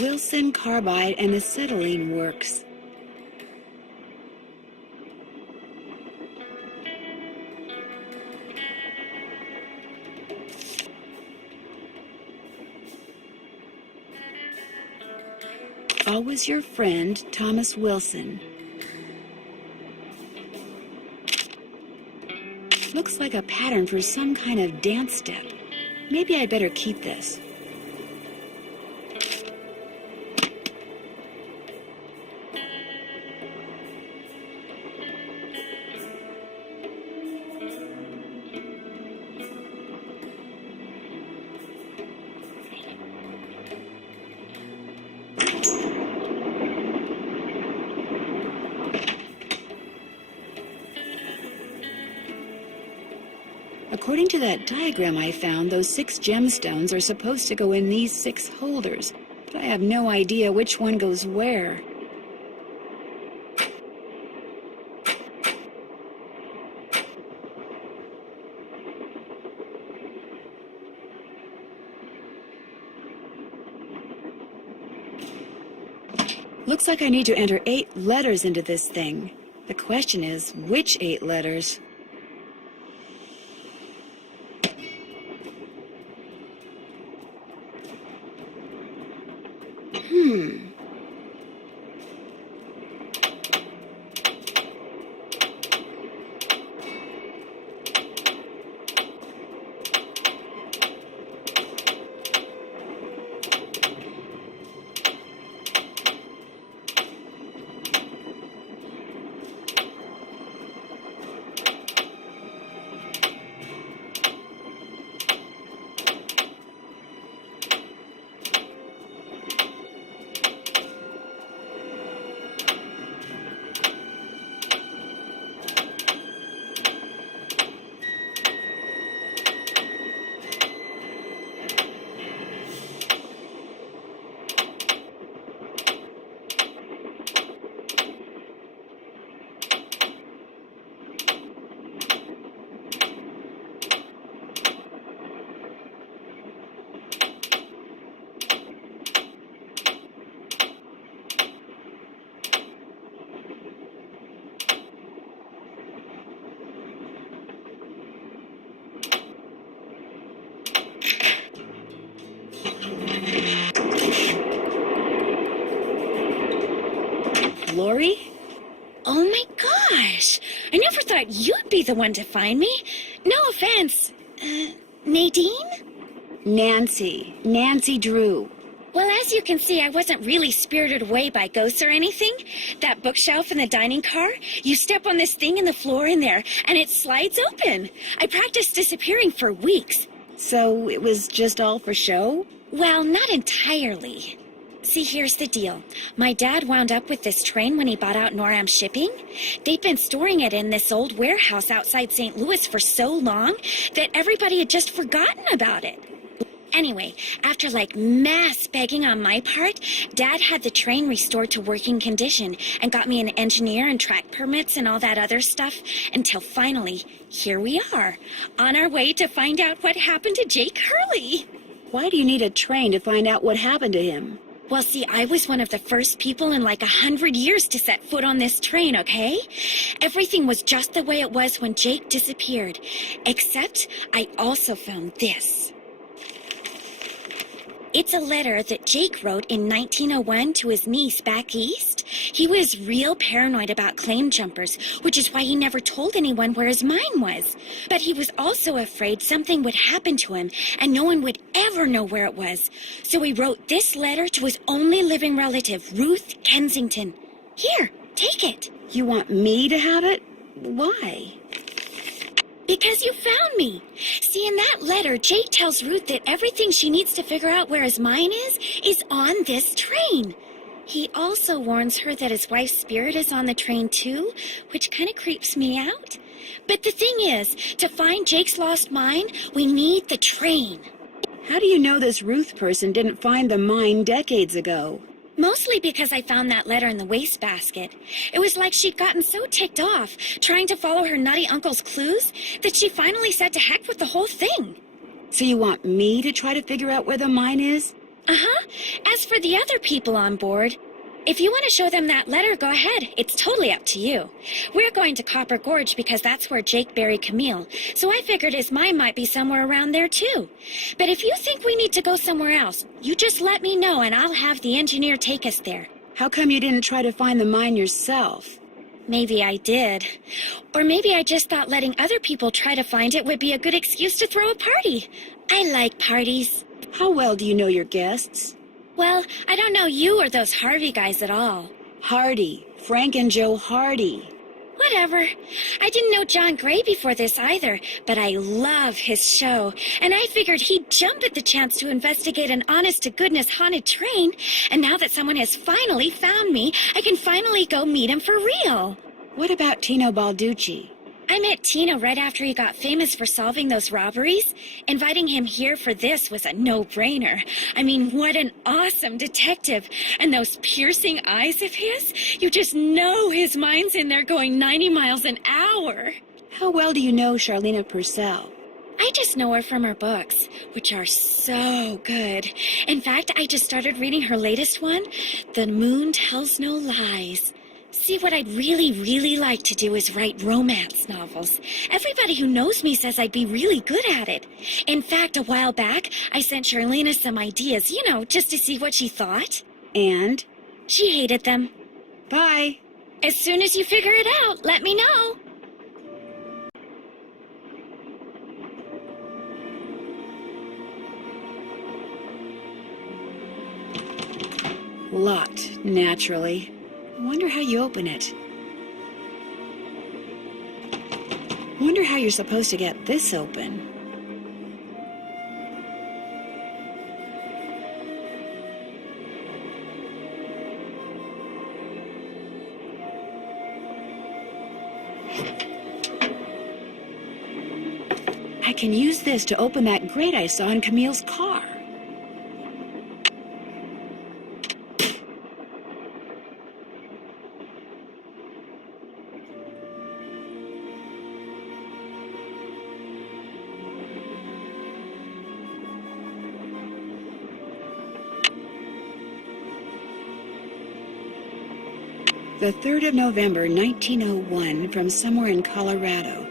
Wilson Carbide and Acetylene Works. Always your friend, Thomas Wilson. Looks like a pattern for some kind of dance step. Maybe I'd better keep this. According to that diagram I found, those 6 gemstones are supposed to go in these 6 holders, but I have no idea which one goes where. Looks like I need to enter 8 letters into this thing. The question is, which 8 letters? Lori? Oh my gosh! I never thought you'd be the one to find me. No offense. Nadine? Nancy Drew. Well, as you can see, I wasn't really spirited away by ghosts or anything. That bookshelf in the dining car, you step on this thing in the floor in there, and it slides open. I practiced disappearing for weeks. So it was just all for show? Well, not entirely. See, here's the deal. My dad wound up with this train when he bought out Noram Shipping. They'd been storing it in this old warehouse outside St. Louis for so long that everybody had just forgotten about it. Anyway, after mass begging on my part, Dad had the train restored to working condition and got me an engineer and track permits and all that other stuff until finally, here we are, on our way to find out what happened to Jake Hurley. Why do you need a train to find out what happened to him? Well, see, I was one of the first people in 100 years to set foot on this train, okay? Everything was just the way it was when Jake disappeared. Except I also found this. It's a letter that Jake wrote in 1901 to his niece back east. He was real paranoid about claim jumpers, which is why he never told anyone where his mine was. But he was also afraid something would happen to him and no one would ever know where it was. So he wrote this letter to his only living relative, Ruth Kensington. Here, take it. You want me to have it? Why? Because you found me. See, in that letter, Jake tells Ruth that everything she needs to figure out where his mine is on this train. He also warns her that his wife's spirit is on the train too, which kind of creeps me out. But the thing is, to find Jake's lost mine, we need the train. How do you know this Ruth person didn't find the mine decades ago? Mostly because I found that letter in the wastebasket. It was like she'd gotten so ticked off trying to follow her nutty uncle's clues that she finally said to heck with the whole thing. So you want me to try to figure out where the mine is? Uh-huh. As for the other people on board, if you want to show them that letter, go ahead. It's totally up to you. We're going to Copper Gorge because that's where Jake buried Camille, so I figured his mine might be somewhere around there too. But if you think we need to go somewhere else, you just let me know and I'll have the engineer take us there. How come you didn't try to find the mine yourself? Maybe I did. Or maybe I just thought letting other people try to find it would be a good excuse to throw a party. I like parties. How well do you know your guests? Well, I don't know you or those Harvey guys at all. Hardy. Frank and Joe Hardy. Whatever. I didn't know John Gray before this either, but I love his show, and I figured he'd jump at the chance to investigate an honest-to-goodness haunted train, and now that someone has finally found me, I can finally go meet him for real. What about Tino Balducci? I met Tino right after he got famous for solving those robberies. Inviting him here for this was a no-brainer. I mean, what an awesome detective. And those piercing eyes of his, you just know his mind's in there going 90 miles an hour. How well do you know Charlena Purcell? I just know her from her books, which are so good. In fact, I just started reading her latest one, The Moon Tells No Lies. See, what I'd really like to do is write romance novels. Everybody who knows me says I'd be really good at it. In fact, a while back, I sent Charlena some ideas, just to see what she thought. And? She hated them. Bye. As soon as you figure it out, let me know. Locked, naturally. Wonder how you open it. Wonder how you're supposed to get this open. I can use this to open that grate I saw in Camille's car. The 3rd of November, 1901, from somewhere in Colorado.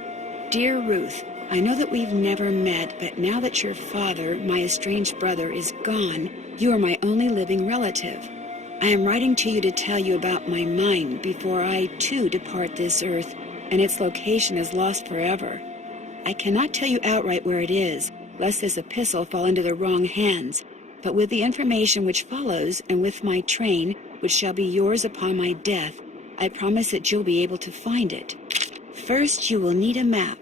Dear Ruth, I know that we've never met, but now that your father, my estranged brother, is gone, you are my only living relative. I am writing to you to tell you about my mine before I, too, depart this earth, and its location is lost forever. I cannot tell you outright where it is, lest this epistle fall into the wrong hands, but with the information which follows, and with my train, which shall be yours upon my death, I promise that you'll be able to find it. First, you will need a map.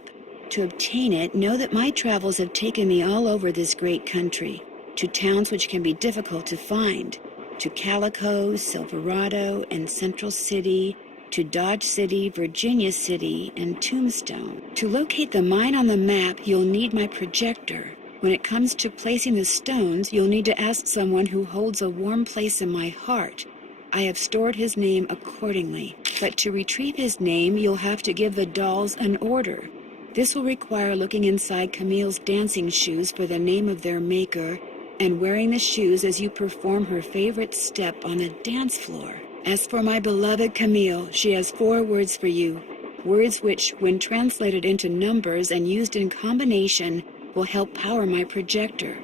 To obtain it, know that my travels have taken me all over this great country, to towns which can be difficult to find, to Calico, Silverado, and Central City, to Dodge City, Virginia City, and Tombstone. To locate the mine on the map, you'll need my projector. When it comes to placing the stones, you'll need to ask someone who holds a warm place in my heart. I have stored his name accordingly, but to retrieve his name, you'll have to give the dolls an order. This will require looking inside Camille's dancing shoes for the name of their maker, and wearing the shoes as you perform her favorite step on the dance floor. As for my beloved Camille, she has 4 words for you, words which, when translated into numbers and used in combination, will help power my projector.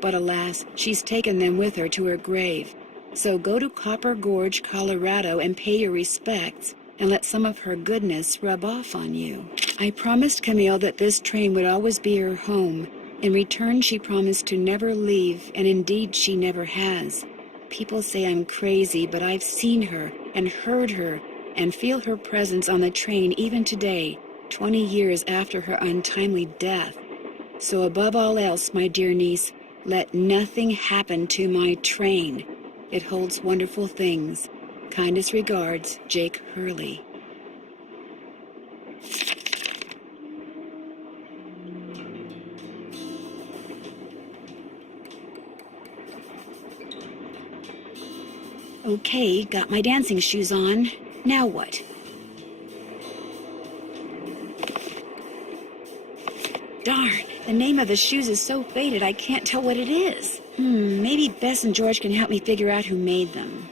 But alas, she's taken them with her to her grave. So go to Copper Gorge, Colorado, and pay your respects, and let some of her goodness rub off on you. I promised Camille that this train would always be her home. In return, she promised to never leave, and indeed she never has. People say I'm crazy, but I've seen her, and heard her, and feel her presence on the train even today, 20 years after her untimely death. So above all else, my dear niece, let nothing happen to my train. It holds wonderful things. Kindest regards, Jake Hurley. Okay, got my dancing shoes on. Now what? Darn, the name of the shoes is so faded I can't tell what it is. Maybe Bess and George can help me figure out who made them.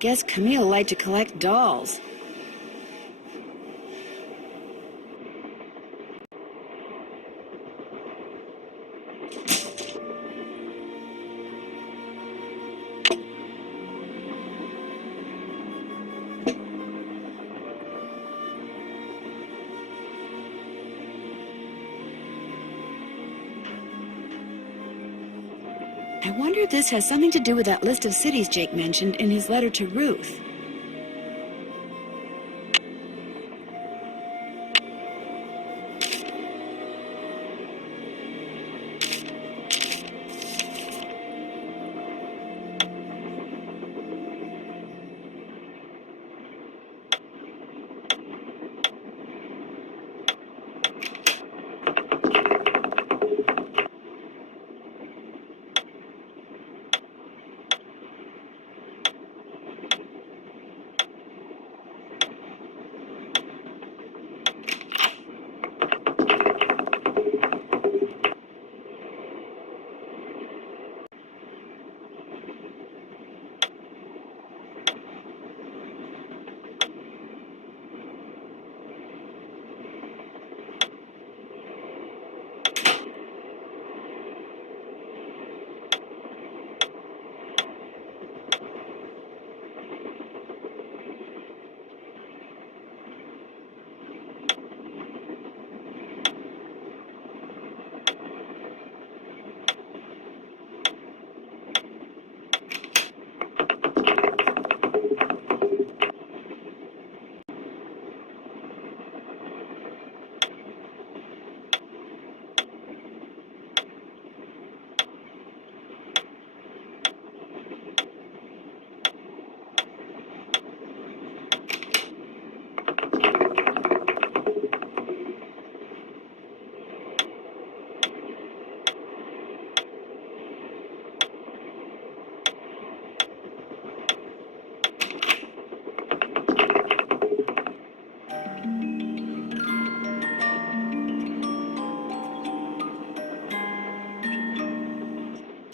Guess Camille liked to collect dolls. I wonder if this has something to do with that list of cities Jake mentioned in his letter to Ruth.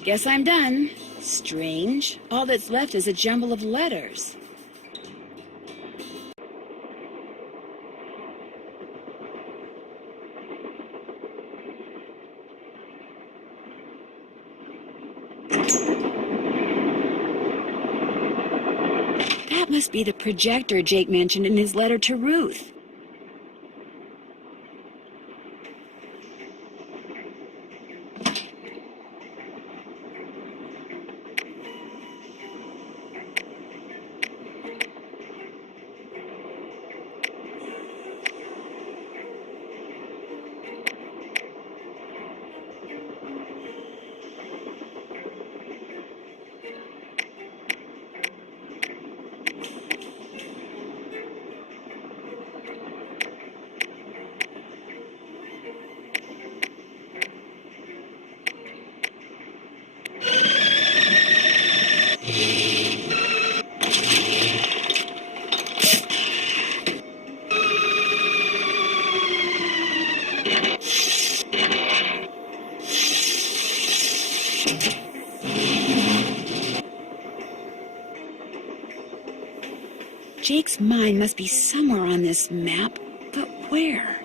Guess I'm done. Strange. All that's left is a jumble of letters. That must be the projector Jake mentioned in his letter to Ruth. Jake's mine must be somewhere on this map, but where?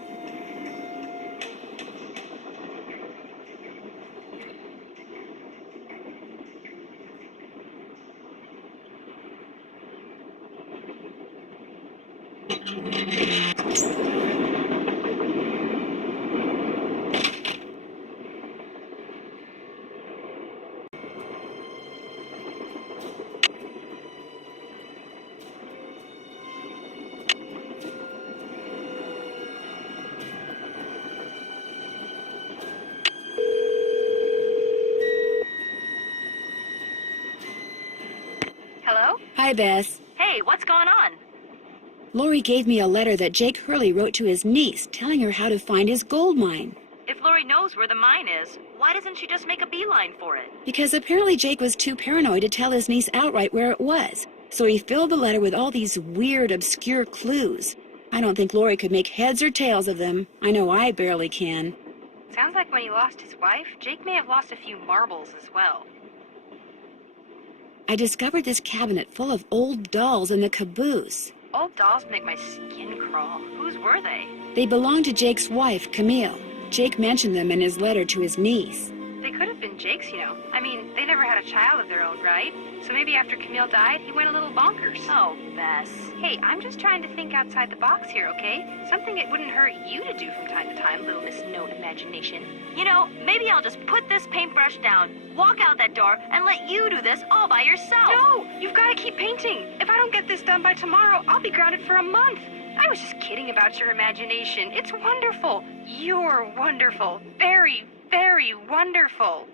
Hello? Hi, Bess. Hey, what's going on? Lori gave me a letter that Jake Hurley wrote to his niece, telling her how to find his gold mine. If Lori knows where the mine is, why doesn't she just make a beeline for it? Because apparently Jake was too paranoid to tell his niece outright where it was. So he filled the letter with all these weird, obscure clues. I don't think Lori could make heads or tails of them. I know I barely can. Sounds like when he lost his wife, Jake may have lost a few marbles as well. I discovered this cabinet full of old dolls in the caboose. Old dolls make my skin crawl. Whose were they? They belonged to Jake's wife, Camille. Jake mentioned them in his letter to his niece. They could have been Jake's, you know. I mean, they never had a child of their own, right? So maybe after Camille died, he went a little bonkers. Oh, Bess. Hey, I'm just trying to think outside the box here, okay? Something it wouldn't hurt you to do from time to time, little Miss No Imagination. You know, maybe I'll just put this paintbrush down, walk out that door, and let you do this all by yourself. No! You've got to keep painting. If I don't get this done by tomorrow, I'll be grounded for a month. I was just kidding about your imagination. It's wonderful. You're wonderful. Very, very wonderful.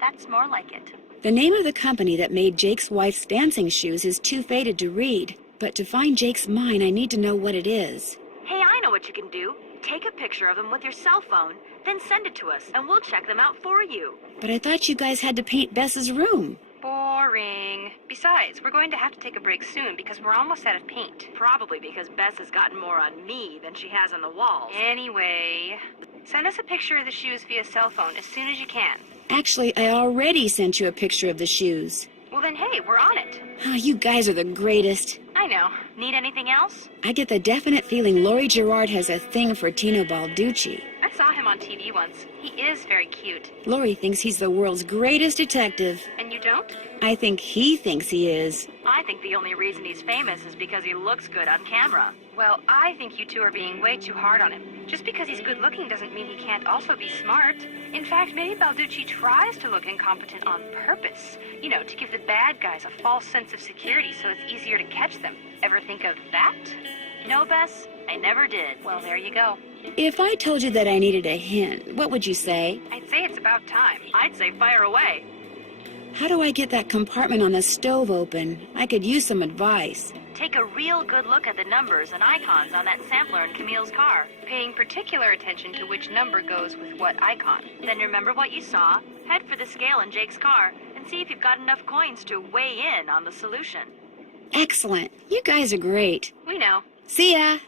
That's more like it. The name of the company that made Jake's wife's dancing shoes is too faded to read. But to find Jake's mine, I need to know what it is. Hey, I know what you can do. Take a picture of them with your cell phone, then send it to us, and we'll check them out for you. But I thought you guys had to paint Bess's room. Boring. Besides, we're going to have to take a break soon because we're almost out of paint. Probably because Bess has gotten more on me than she has on the walls. Anyway, send us a picture of the shoes via cell phone as soon as you can. Actually, I already sent you a picture of the shoes. Well then, hey, we're on it. Oh, you guys are the greatest. I know. Need anything else? I get the definite feeling Lori Gerard has a thing for Tino Balducci. I saw him on TV once. He is very cute. Lori thinks he's the world's greatest detective. And you don't? I think he thinks he is. I think the only reason he's famous is because he looks good on camera. Well, I think you two are being way too hard on him. Just because he's good looking doesn't mean he can't also be smart. In fact, maybe Balducci tries to look incompetent on purpose. You know, to give the bad guys a false sense of security so it's easier to catch them. Ever think of that? No, Bess, I never did. Well, there you go. If I told you that I needed a hint, what would you say? I'd say it's about time. I'd say fire away. How do I get that compartment on the stove open? I could use some advice. Take a real good look at the numbers and icons on that sampler in Camille's car, paying particular attention to which number goes with what icon. Then remember what you saw, head for the scale in Jake's car, and see if you've got enough coins to weigh in on the solution. Excellent. You guys are great. We know. See ya.